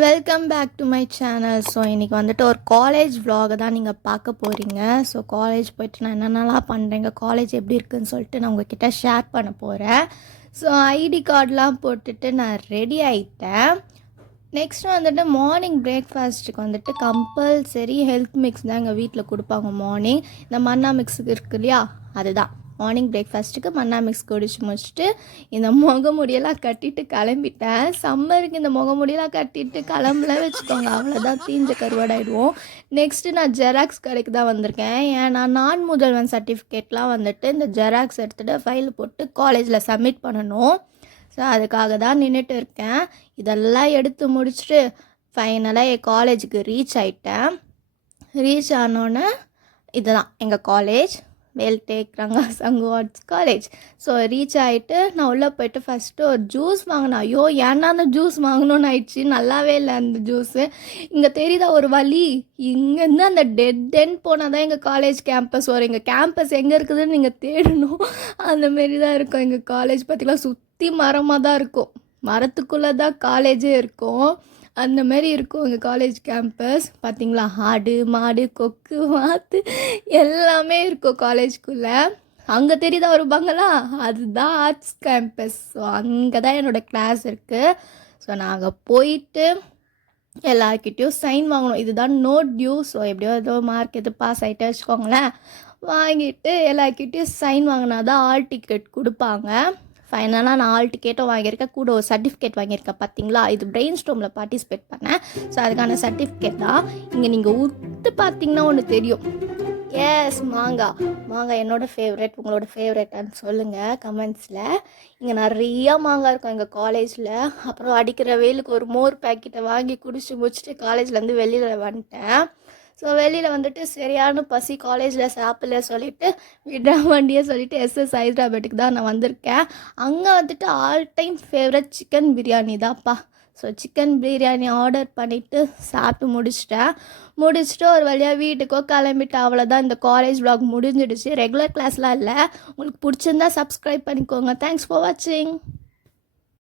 Welcome back to my channel. So இன்றைக்கி வந்துட்டு ஒரு காலேஜ் vlog தான் நீங்கள் பார்க்க போகிறீங்க. ஸோ காலேஜ் போய்ட்டு நான் என்னென்னலாம் பண்ணுறேங்க, காலேஜ் எப்படி இருக்குதுன்னு சொல்லிட்டு நான் உங்ககிட்ட ஷேர் பண்ண போகிறேன். ஸோ ஐடி கார்டெலாம் போட்டுட்டு நான் ரெடி ஆகிட்டேன். நெக்ஸ்ட் வந்துட்டு மார்னிங் பிரேக்ஃபாஸ்ட்டுக்கு வந்துட்டு கம்பல்சரி ஹெல்த் மிக்ஸ் தான் எங்கள் வீட்டில் கொடுப்பாங்க. மார்னிங் இந்த மன்னா மிக்ஸ் இருக்கு இல்லையா, அதுதான் மார்னிங் பிரேக்ஃபாஸ்ட்டுக்கு மன்னா மிக்ஸ் குடிச்சு முடிச்சுட்டு இந்த முகமுடியெல்லாம் கட்டிட்டு கிளம்பிட்டேன். சம்மருக்கு இந்த முகமுடியெல்லாம் கட்டிட்டு கிளம்பல வச்சுக்கோங்க, அவ்வளோதான் தீஞ்ச கருவாடாயிடுவோம். நெக்ஸ்ட்டு நான் ஜெராக்ஸ் கடைக்கு தான் வந்திருக்கேன். ஏன்னா நான் முதல்வன் சர்டிஃபிகேட்லாம் வந்துட்டு இந்த ஜெராக்ஸ் எடுத்துகிட்டு ஃபைல் போட்டு காலேஜில் சப்மிட் பண்ணணும். ஸோ அதுக்காக தான் நின்றுட்டு இருக்கேன். இதெல்லாம் எடுத்து முடிச்சுட்டு ஃபைனலாக என் காலேஜுக்கு ரீச் ஆகிட்டேன். ரீச் ஆனோன்னே இதுதான் எங்கள் காலேஜ், வேல்டேக் ரங்கா சங்கு ஆர்ட்ஸ் காலேஜ். ஸோ ரீச் ஆகிட்டு நான் உள்ளே போய்ட்டு ஃபஸ்ட்டு ஒரு ஜூஸ் வாங்கினேன். ஐயோ ஏன்னா அந்த ஜூஸ் வாங்கணும்னு ஆயிடுச்சு, நல்லாவே இல்லை அந்த ஜூஸு. இங்கே தெரியுதா ஒரு வழி, இங்கேருந்து அந்த டெட் எண்ட் போனால் தான் எங்கள் காலேஜ் கேம்பஸ் வரும். எங்கள் கேம்பஸ் எங்கே இருக்குதுன்னு நீங்கள் தேடணும், அந்தமாரி தான் இருக்கும் எங்கள் காலேஜ். பார்த்திங்களா, சுற்றி மரமாக தான் இருக்கும், மரத்துக்குள்ளே தான் காலேஜே இருக்கும், அந்த மாதிரி இருக்கும் எங்கள் காலேஜ் கேம்பஸ். பார்த்திங்களா, ஆடு மாடு கொக்கு வாத்து எல்லாமே இருக்கும் காலேஜ்குள்ளே. அங்கே தெரியுதா ஒரு பங்களா, அதுதான் ஆர்ட்ஸ் கேம்பஸ். ஸோ அங்கே தான் என்னோடய கிளாஸ் இருக்குது. ஸோ நாங்கள் போயிட்டு எல்லாருக்கிட்டேயும் சைன் வாங்கணும். இதுதான் நோட் டியூ. ஸோ எப்படியோ ஏதோ மார்க் எது பாஸ் ஆகிட்டு வச்சுக்கோங்களேன், வாங்கிட்டு எல்லாருக்கிட்டேயும் சைன் வாங்கினா தான் ஆல் டிக்கெட் கொடுப்பாங்க. ஃபைனலாக நான் ஆல் டிக்கெட்டும் வாங்கியிருக்கேன், கூட ஒரு சர்டிஃபிகேட் வாங்கியிருக்கேன். பார்த்தீங்களா, இது பிரெயின் ஸ்டார்மில் பார்ட்டிசிபேட் பண்ணேன். ஸோ அதுக்கான சர்டிஃபிகேட் தான். இங்கே நீங்கள் உத்து பார்த்தீங்கன்னா ஒன்று தெரியும். எஸ், மாங்காய் என்னோடய ஃபேவரெட். உங்களோட ஃபேவரெட்டான்னு சொல்லுங்கள் கமெண்ட்ஸில். இங்கே நிறையா மாங்காய் இருக்கும் எங்கள் காலேஜில். அப்புறம் அடிக்கிற வெயிலுக்கு ஒரு மோர் பேக்கெட்டை வாங்கி குடிச்சு முடிச்சுட்டு காலேஜ்லேருந்து வெளியில் வந்துட்டேன். ஸோ வெளியில் வந்துட்டு சரியான பசி, காலேஜில் சாப்பிடல சொல்லிவிட்டு விடாமண்டியே சொல்லிவிட்டு எஸ்எஸ் ஹைதராபாத்துக்கு தான் நான் வந்திருக்கேன். அங்கே வந்துட்டு all time favourite chicken biryani தான்ப்பா. ஸோ சிக்கன் பிரியாணி ஆர்டர் பண்ணிவிட்டு சாப்பிட்டு முடிச்சுட்டு ஒரு வழியாக வீட்டுக்கோ கிளம்பிட்டு அவ்வளோதான். இந்த காலேஜ் vlog முடிஞ்சிடுச்சு. ரெகுலர் கிளாஸ்லாம் இல்லை. உங்களுக்கு பிடிச்சிருந்தா சப்ஸ்கிரைப் பண்ணிக்கோங்க. தேங்க்ஸ் ஃபார் வாட்சிங்.